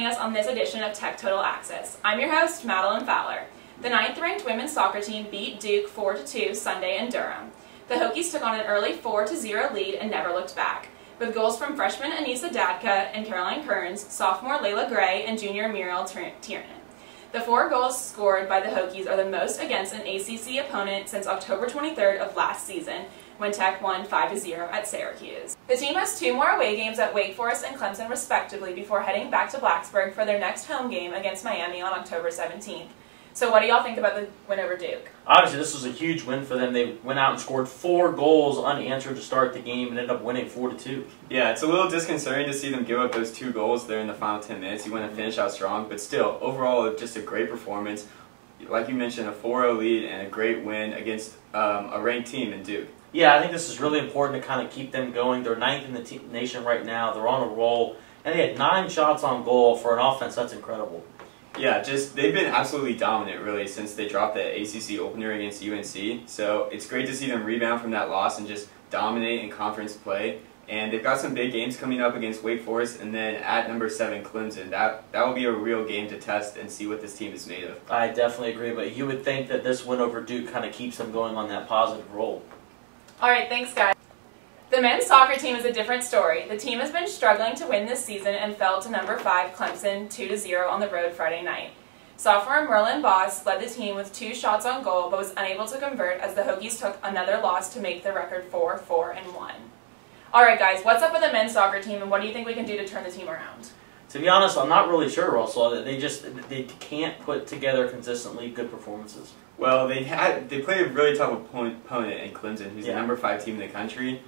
joining us on this edition of Tech Total Access. I'm your host, Madeline Fowler. The 9th-ranked women's soccer team beat Duke 4-2 Sunday in Durham. The Hokies took on an early 4-0 lead and never looked back, with goals from freshman Anissa Dadka and Caroline Kearns, sophomore Layla Gray, and junior Muriel Tiernan. The 4 goals scored by the Hokies are the most against an ACC opponent since October 23rd of last season, when Tech won 5-0 at Syracuse. The team has 2 more away games at Wake Forest and Clemson respectively before heading back to Blacksburg for their next home game against Miami on October 17th. So what do y'all think about the win over Duke? Obviously, this was a huge win for them. They went out and scored 4 goals unanswered to start the game and ended up winning 4-2. Yeah, it's a little disconcerting to see them give up those 2 goals there in the final 10 minutes. You want to finish out strong, but still, overall, just a great performance. Like you mentioned, a 4-0 lead and a great win against a ranked team in Duke. Yeah, I think this is really important to kind of keep them going. They're 9th in the nation right now. They're on a roll, and they had 9 shots on goal for an offense. That's incredible. Yeah, they've been absolutely dominant, really, since they dropped the ACC opener against UNC. So it's great to see them rebound from that loss and just dominate in conference play. And they've got some big games coming up against Wake Forest and then at number 7, Clemson. That will be a real game to test and see what this team is made of. I definitely agree, but you would think that this win over Duke kind of keeps them going on that positive roll. All right, thanks, guys. The men's soccer team is a different story. The team has been struggling to win this season and fell to number 5 Clemson 2-0 on the road Friday night. Sophomore Merlin Boss led the team with 2 shots on goal but was unable to convert as the Hokies took another loss to make the record 4-4-1. All right, guys, what's up with the men's soccer team and what do you think we can do to turn the team around? To be honest, I'm not really sure, Russell. They can't put together consistently good performances. Well, they played a really tough opponent in Clemson, who's the number 5 team in the country.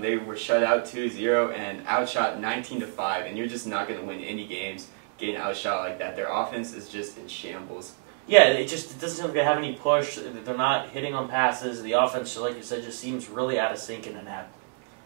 They were shut out 2-0 and outshot 19-5, and you're just not going to win any games getting outshot like that. Their offense is just in shambles. Yeah, it doesn't seem like they have any push. They're not hitting on passes. The offense, like you said, just seems really out of sync in an app.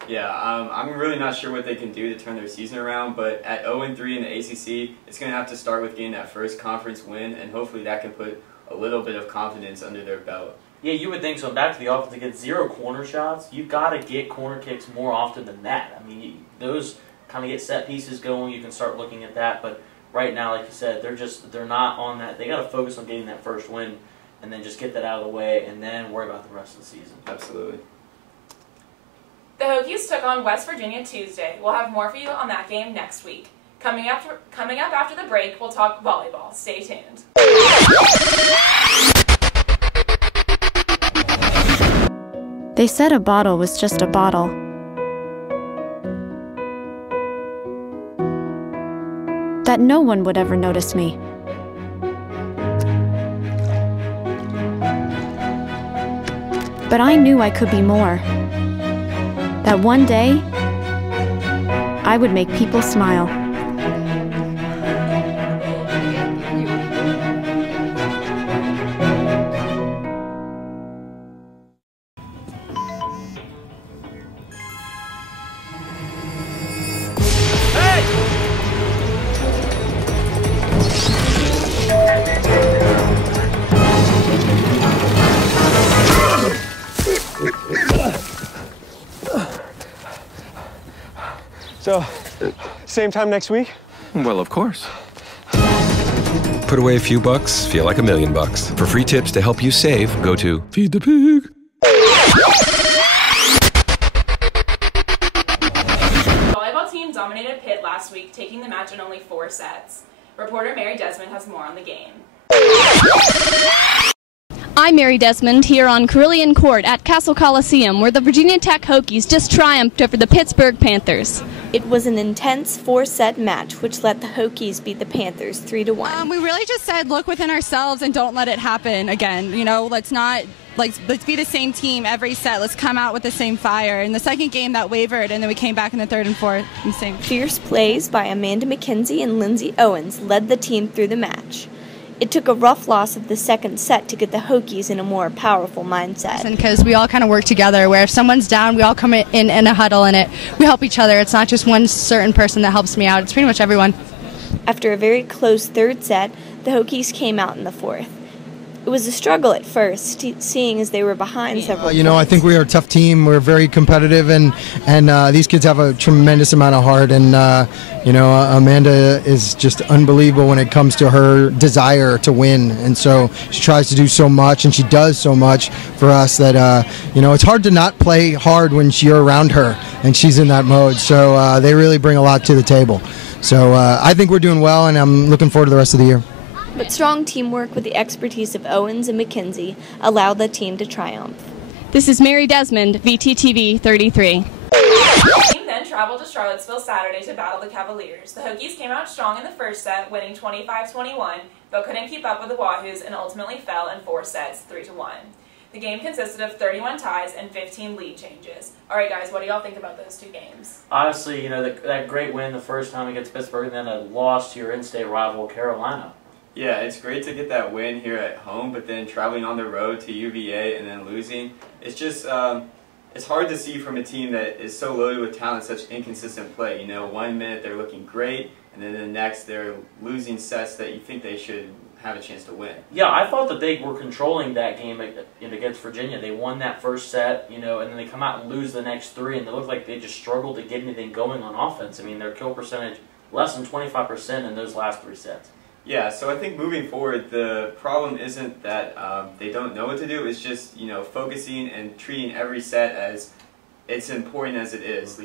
Yeah, I'm really not sure what they can do to turn their season around, but at 0-3 in the ACC, it's going to have to start with getting that first conference win, and hopefully that can put a little bit of confidence under their belt. Yeah, you would think so. Back to the offense, to get 0 corner shots, you've got to get corner kicks more often than that. I mean, those kind of get set pieces going. You can start looking at that, but right now, like you said, they're not on that. They got to focus on getting that first win, and then just get that out of the way, and then worry about the rest of the season. Absolutely. The Hokies took on West Virginia Tuesday. We'll have more for you on that game next week. Coming up after the break, we'll talk volleyball. Stay tuned. They said a bottle was just a bottle. That no one would ever notice me. But I knew I could be more. That one day, I would make people smile. So, same time next week? Well, of course. Put away a few bucks, feel like $1 million. For free tips to help you save, go to Feed the Pig. The volleyball team dominated Pitt last week, taking the match in only 4 sets. Reporter Mary Desmond has more on the game. I'm Mary Desmond here on Carillion Court at Castle Coliseum, where the Virginia Tech Hokies just triumphed over the Pittsburgh Panthers. It was an intense 4-set match, which let the Hokies beat the Panthers 3-1. We really just said, look within ourselves and don't let it happen again. You know, let's be the same team every set. Let's come out with the same fire. In the second game, that wavered, and then we came back in the third and fourth. And same. Fierce plays by Amanda McKenzie and Lindsay Owens led the team through the match. It took a rough loss of the second set to get the Hokies in a more powerful mindset. Because we all kind of work together, where if someone's down, we all come in a huddle, and we help each other. It's not just one certain person that helps me out. It's pretty much everyone. After a very close third set, the Hokies came out in the fourth. It was a struggle at first, seeing as they were behind several points. I think we are a tough team. We're very competitive, and these kids have a tremendous amount of heart. And Amanda is just unbelievable when it comes to her desire to win. And so she tries to do so much, and she does so much for us that it's hard to not play hard when you're around her and she's in that mode. So they really bring a lot to the table. So I think we're doing well, and I'm looking forward to the rest of the year. But strong teamwork with the expertise of Owens and McKenzie allowed the team to triumph. This is Mary Desmond, VTTV 33. The team then traveled to Charlottesville Saturday to battle the Cavaliers. The Hokies came out strong in the first set, winning 25-21, but couldn't keep up with the Wahoos and ultimately fell in 4 sets, 3-1. The game consisted of 31 ties and 15 lead changes. All right, guys, what do y'all think about those 2 games? Honestly, that great win the first time against Pittsburgh, and then a loss to your in-state rival, Carolina. Yeah, it's great to get that win here at home, but then traveling on the road to UVA and then losing, it's just it's hard to see from a team that is so loaded with talent, such inconsistent play. 1 minute they're looking great, and then the next they're losing sets that you think they should have a chance to win. Yeah, I thought that they were controlling that game against Virginia. They won that first set, and then they come out and lose the next 3, and they look like they just struggled to get anything going on offense. I mean, their kill percentage less than 25% in those last 3 sets. Yeah, so I think moving forward, the problem isn't that they don't know what to do. It's just, focusing and treating every set as it's important as it is.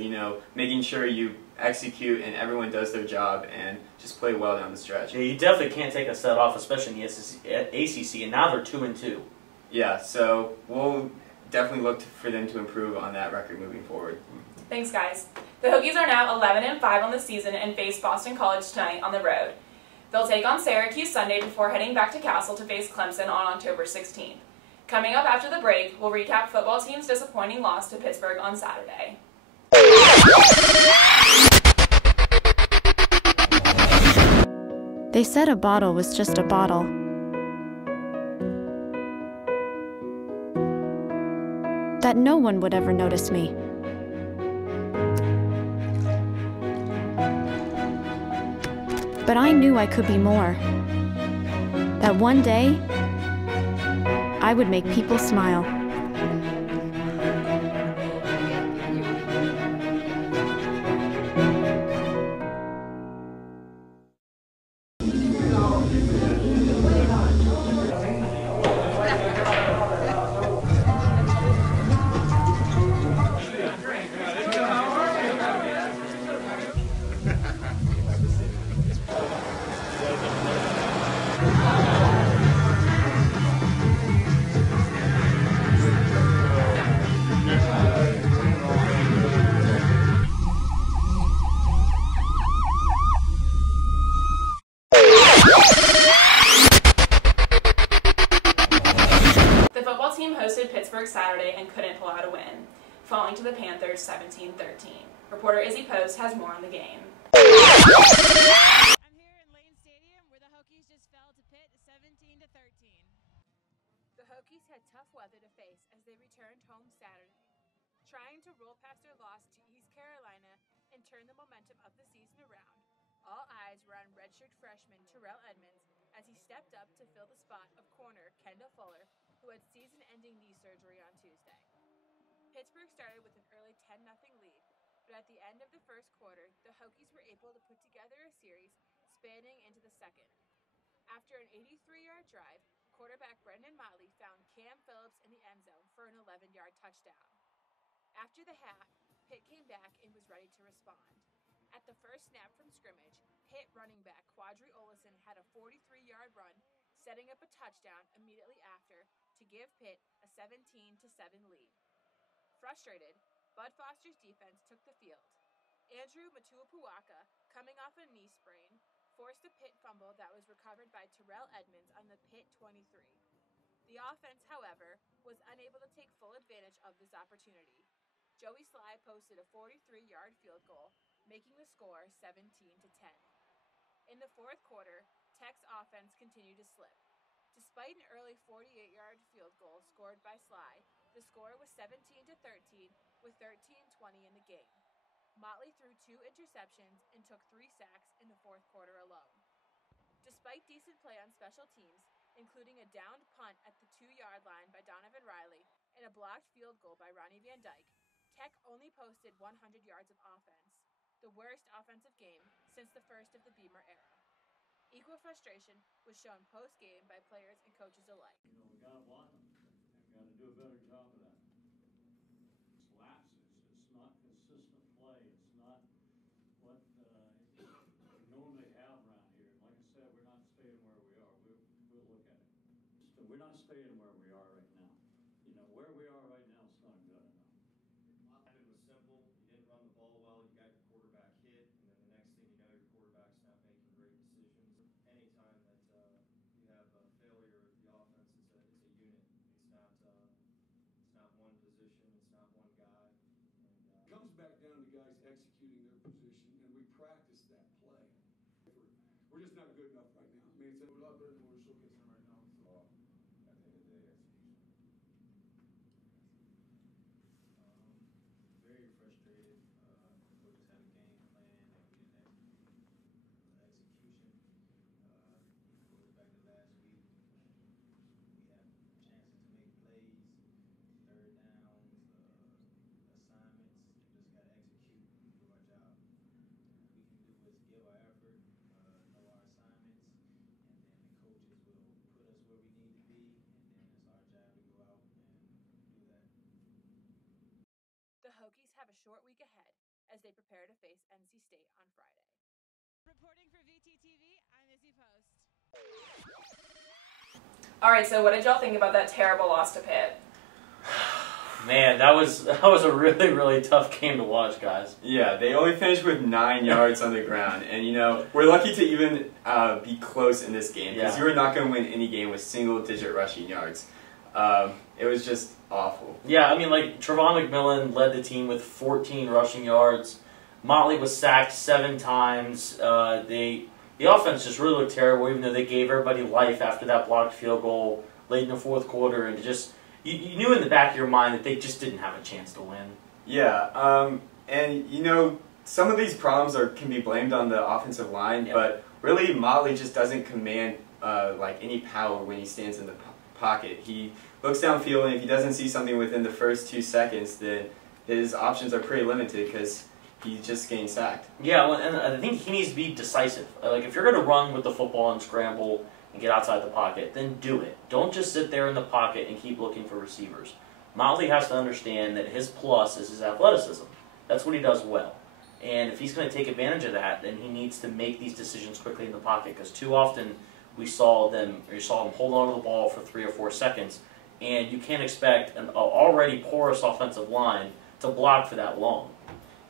Making sure you execute and everyone does their job and just play well down the stretch. Yeah, you definitely can't take a set off, especially in the ACC, and now they're 2-2. Yeah, so we'll definitely look for them to improve on that record moving forward. Thanks, guys. The Hokies are now 11-5 on the season and face Boston College tonight on the road. They'll take on Syracuse Sunday before heading back to Castle to face Clemson on October 16th. Coming up after the break, we'll recap football team's disappointing loss to Pittsburgh on Saturday. They said a bottle was just a bottle. That no one would ever notice me. But I knew I could be more. That one day, I would make people smile. Saturday and couldn't pull out a win, falling to the Panthers 17-13. Reporter Izzy Post has more on the game. I'm here in Lane Stadium where the Hokies just fell to Pitt 17-13. The Hokies had tough weather to face as they returned home Saturday, trying to roll past their loss to East Carolina and turn the momentum of the season around. All eyes were on redshirt freshman Terrell Edmonds as he stepped up to fill the spot of corner Kendall Fuller, who had season-ending knee surgery on Tuesday. Pittsburgh started with an early 10-0 lead, but at the end of the first quarter, the Hokies were able to put together a series spanning into the second. After an 83-yard drive, quarterback Brendan Motley found Cam Phillips in the end zone for an 11-yard touchdown. After the half, Pitt came back and was ready to respond. At the first snap from scrimmage, Pitt running back Quadri Olison had a 43-yard run, setting up a touchdown immediately after to give Pitt a 17-7 lead. Frustrated, Bud Foster's defense took the field. Andrew Matuapuaka, coming off a knee sprain, forced a Pitt fumble that was recovered by Terrell Edmonds on the Pitt 23. The offense, however, was unable to take full advantage of this opportunity. Joey Sly posted a 43-yard field goal, making the score 17-10. In the fourth quarter, Tech's offense continued to slip. Despite an early 48-yard field goal scored by Sly, the score was 17-13 with 13:20 in the game. Motley threw 2 interceptions and took 3 sacks in the fourth quarter alone. Despite decent play on special teams, including a downed punt at the 2-yard line by Donovan Riley and a blocked field goal by Ronnie Van Dyke, Tech only posted 100 yards of offense, the worst offensive game since the first of the Beamer era. Equal frustration was shown post-game by players and coaches alike. We got to block them, and we got to do a better job of that. It's lapses. It's not consistent play. It's not what we normally have around here. Like I said, we're not staying where we are. We'll look at it. So we're not staying where we are right now. Where we are right now is not good enough. It was simple. You didn't run the ball well. You got your quarterback hit, and then the next thing you know, your quarterback's not making great decisions. Anytime that you have a failure of the offense, it's a unit. It's not one position. It's not one guy. It comes back down to guys executing their position, and we practice that play. We're just not good enough right now. I mean, it's a lot better than what we're showcasing right now. So, at the end of the day, execution. Very frustrated. We just had a game plan and we didn't execute. Execution goes back to last week. We had chances to make plays, third downs, assignments. Just got to execute and do our job. All we can do is give our effort, know our assignments, and then the coaches will put us where we need to be, and then it's our job to go out and do that. The Hokies have a short week ahead as they prepare to face NC State on Friday. Reporting for VTTV, I'm Izzy Post. All right, so what did y'all think about that terrible loss to Pitt? Man, that was a really, really tough game to watch, guys. Yeah, they only finished with 9 yards on the ground. And, we're lucky to even be close in this game because you were not going to win any game with single-digit rushing yards. It was just awful. Yeah, I mean, Trevon McMillan led the team with 14 rushing yards. Motley was sacked 7 times. The offense just really looked terrible, even though they gave everybody life after that blocked field goal late in the fourth quarter. And you knew in the back of your mind that they just didn't have a chance to win. Yeah, and some of these problems can be blamed on the offensive line, but really Motley just doesn't command any power when he stands in the pocket. He looks downfield, and if he doesn't see something within the first 2 seconds, then his options are pretty limited because he's just getting sacked. Yeah, well, and I think he needs to be decisive. If you're going to run with the football and scramble and get outside the pocket, then do it. Don't just sit there in the pocket and keep looking for receivers. Motley has to understand that his plus is his athleticism. That's what he does well. And if he's going to take advantage of that, then he needs to make these decisions quickly in the pocket, because too often you saw them hold on to the ball for 3 or 4 seconds, and you can't expect an already porous offensive line to block for that long.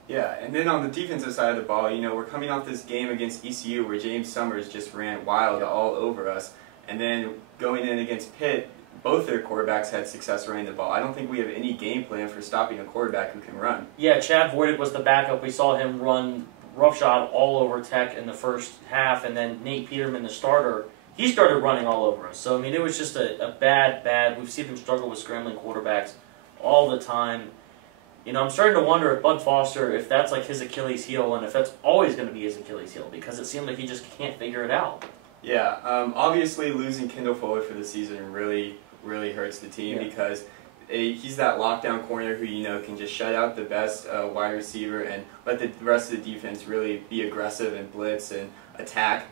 Yeah, and then on the defensive side of the ball, we're coming off this game against ECU where James Summers just ran wild all over us. And then going in against Pitt, both their quarterbacks had success running the ball. I don't think we have any game plan for stopping a quarterback who can run. Yeah, Chad Voidick was the backup. We saw him run roughshod all over Tech in the first half, and then Nate Peterman, the starter, he started running all over us. So, I mean, it was just a bad, we've seen them struggle with scrambling quarterbacks all the time. I'm starting to wonder if Bud Foster, if that's his Achilles heel, and if that's always going to be his Achilles heel, because it seemed like he just can't figure it out. Yeah, obviously losing Kendall Fuller for the season really, really hurts the team because he's that lockdown corner who can just shut out the best wide receiver and let the rest of the defense really be aggressive and blitz and attack.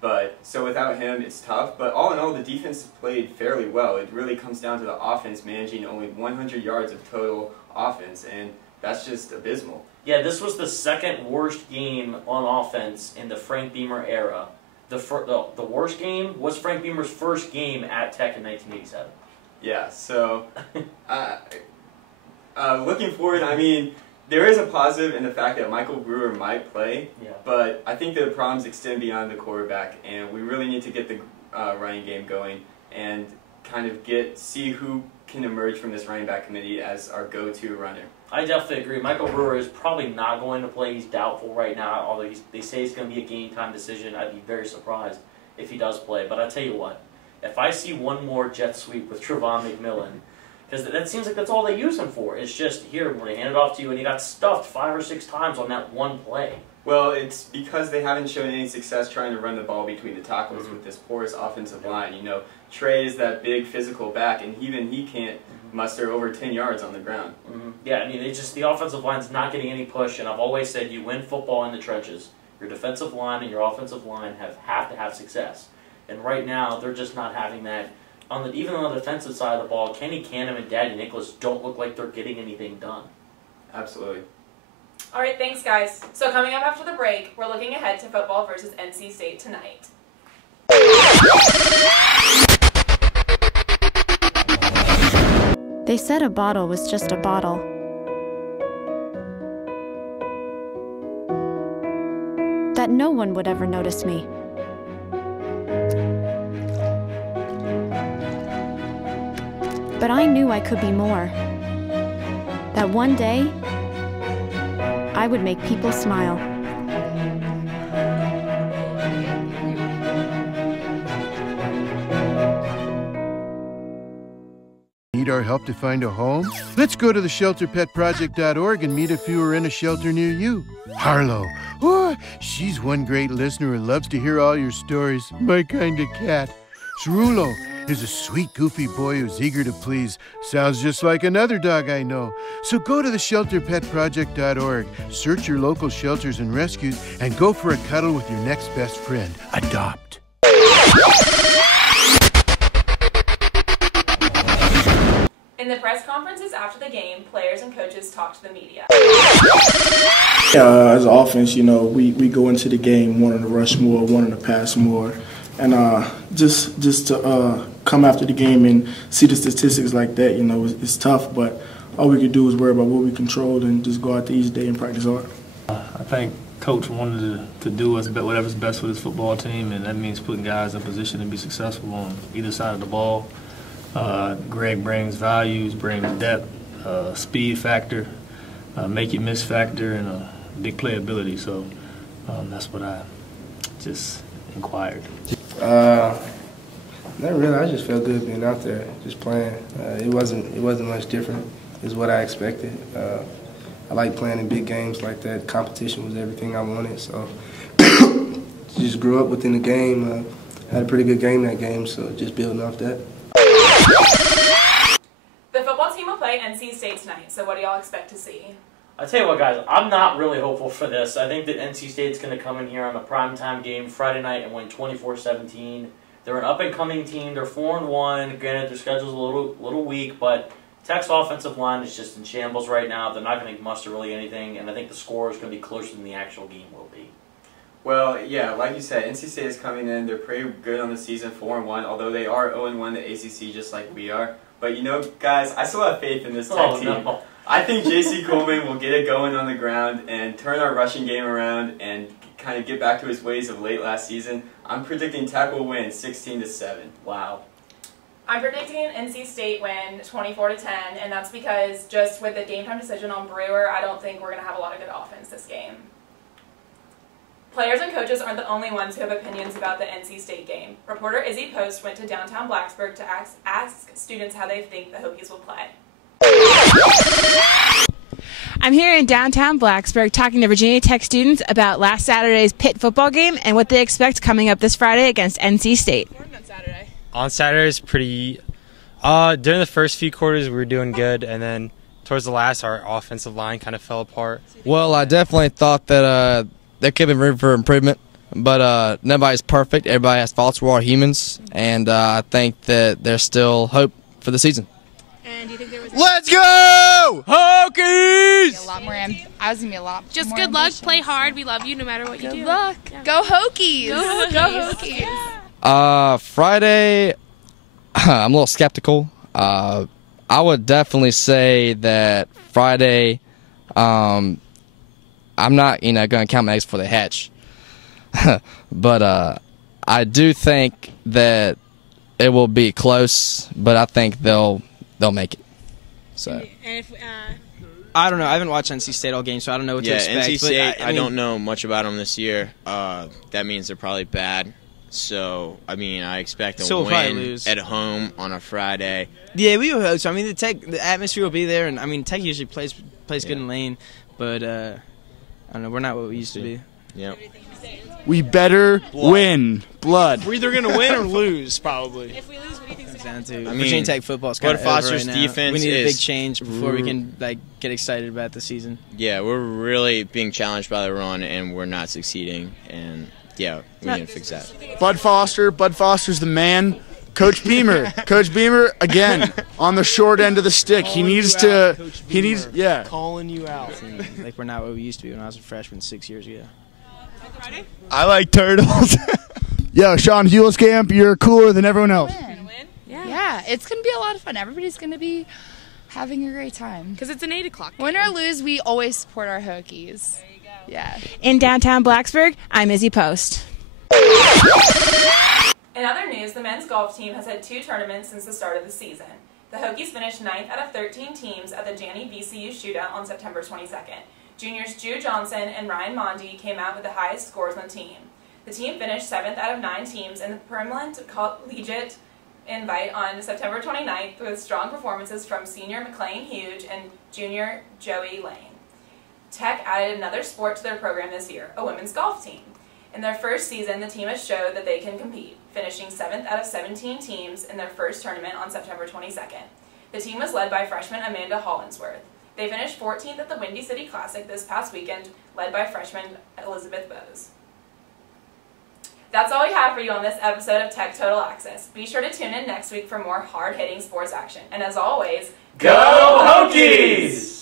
But so without him, it's tough. But all in all, the defense played fairly well. It really comes down to the offense managing only 100 yards of total offense, and that's just abysmal. Yeah, this was the second worst game on offense in the Frank Beamer era. The worst game was Frank Beamer's first game at Tech in 1987. Yeah, so looking forward, I mean, there is a positive in the fact that Michael Brewer might play, but I think the problems extend beyond the quarterback, and we really need to get the running game going and kind of see who can emerge from this running back committee as our go-to runner. I definitely agree. Michael Brewer is probably not going to play. He's doubtful right now, although they say it's going to be a game-time decision. I'd be very surprised if he does play. But I'll tell you what, if I see one more jet sweep with Trevon McMillan, Because that seems like that's all they use him for. It's just, here, we're going to hand it off to you, and he got stuffed 5 or 6 times on that one play. Well, it's because they haven't shown any success trying to run the ball between the tackles with this porous offensive line. You know, Trey is that big physical back, and even he can't muster over 10 yards on the ground. Yeah, I mean, the offensive line's not getting any push, and I've always said you win football in the trenches. Your defensive line and your offensive line have to have success. And right now, they're just not having that. Even on the defensive side of the ball, Kenny Canham and Daddy Nicholas don't look like they're getting anything done. Absolutely. All right, thanks, guys. So coming up after the break, we're looking ahead to football versus NC State tonight. They said a bottle was just a bottle. That no one would ever notice me. But I knew I could be more. That one day, I would make people smile. Need our help to find a home? Let's go to theshelterpetproject.org and meet if you are in a shelter near you. Harlow, oh, she's one great listener who loves to hear all your stories. My kind of cat. Cerulo is a sweet, goofy boy who's eager to please. Sounds just like another dog I know. So go to theshelterpetproject.org, search your local shelters and rescues, and go for a cuddle with your next best friend. Adopt. In the press conferences after the game, players and coaches talked to the media. As an offense, you know, we go into the game wanting to rush more, wanting to pass more. And just to come after the game and see the statistics like that, you know, it's tough. But all we could do is worry about what we controlled and just go out there each day and practice hard. I think Coach wanted to do whatever's best for this football team, and that means putting guys in position to be successful on either side of the ball. Greg brings values, brings depth, speed factor, make you miss factor, and a big playability. So that's what I just inquired. Not really. I just felt good being out there, just playing. It wasn't much different. Is what I expected. I like playing in big games like that. Competition was everything I wanted. So just grew up within the game. Had a pretty good game that game. So just building off that. The football team will play NC State tonight. So what do y'all expect to see? I tell you what, guys, I'm not really hopeful for this. I think that NC State's going to come in here on a primetime game Friday night and win 24-17. They're an up-and-coming team. They're 4-1. Granted, their schedule's a little weak, but Tech's offensive line is just in shambles right now. They're not going to muster really anything, and I think the score is going to be closer than the actual game will be. Well, yeah, like you said, NC State is coming in. They're pretty good on the season, 4-1, although they are 0-1 the ACC just like we are. But, you know, guys, I still have faith in this Tech team. No. I think J.C. Coleman will get it going on the ground and turn our rushing game around and kind of get back to his ways of late last season. I'm predicting Tech will win 16-7. Wow. I'm predicting NC State win 24-10, and that's because just with the game time decision on Brewer, I don't think we're going to have a lot of good offense this game. Players and coaches aren't the only ones who have opinions about the NC State game. Reporter Izzy Post went to downtown Blacksburg to ask students how they think the Hokies will play. I'm here in downtown Blacksburg talking to Virginia Tech students about last Saturday's Pitt football game and what they expect coming up this Friday against NC State. On Saturday is pretty. During the first few quarters, we were doing good, and then towards the last, our offensive line kind of fell apart. Well, I definitely thought that there could have been room for improvement, but nobody's perfect. Everybody has faults. We're all humans, and I think that there's still hope for the season. And do you think there was Let's go, Hokies! A lot more. I was gonna be a lot. Just more good luck. ambitious. Play hard. We love you no matter what you do. Good luck. Yeah. Go Hokies. Go Hokies. Go Hokies. Friday, I'm a little skeptical. I would definitely say that Friday, I'm not, going to count my eggs before they hatch. But I do think that it will be close, but I think they'll make it. So. And if, I don't know. I haven't watched NC State all game, so I don't know what to expect. NC State, but I don't know much about them this year. That means they're probably bad. So, I mean, I expect a So we'll probably win lose. at home on a Friday. Yeah, we will hope so. I mean, the atmosphere will be there, and I mean, Tech usually plays good in Lane, but I don't know, we're not what we used to be. Yep. We better win. Blood. We're either gonna win or lose, probably. If we lose, what do you think? Comes down to I mean, Virginia Tech football's Bud kind of over Foster's right now. defense We need a big is change before we can get excited about the season. Yeah, we're really being challenged by the run, and we're not succeeding. And yeah, we need to fix that. Bud Foster's the man. Coach Beamer. Coach Beamer, again, on the short end of the stick. He needs to, yeah. Calling you out. Like, we're not what we used to be when I was a freshman 6 years ago. I like turtles. Yo, Sean Huelskamp, you're cooler than everyone else. Yeah, it's going to be a lot of fun. Everybody's going to be having a great time. Because it's an 8 o'clock game. Win or lose, we always support our Hokies. There you go. Yeah. In downtown Blacksburg, I'm Izzy Post. In other news, the men's golf team has had 2 tournaments since the start of the season. The Hokies finished 9th out of 13 teams at the Janney VCU Shootout on September 22nd. Juniors Drew Johnson and Ryan Mondi came out with the highest scores on the team. The team finished 7th out of 9 teams in the Permanent Collegiate Invite on September 29th with strong performances from senior McLean Huge and junior Joey Lane. Tech added another sport to their program this year, a women's golf team. In their first season, the team has showed that they can compete, finishing 7th out of 17 teams in their first tournament on September 22nd. The team was led by freshman Amanda Hollinsworth. They finished 14th at the Windy City Classic this past weekend, led by freshman Elizabeth Bose. That's all we have for you on this episode of Tech Total Access. Be sure to tune in next week for more hard-hitting sports action. And as always, Go Hokies!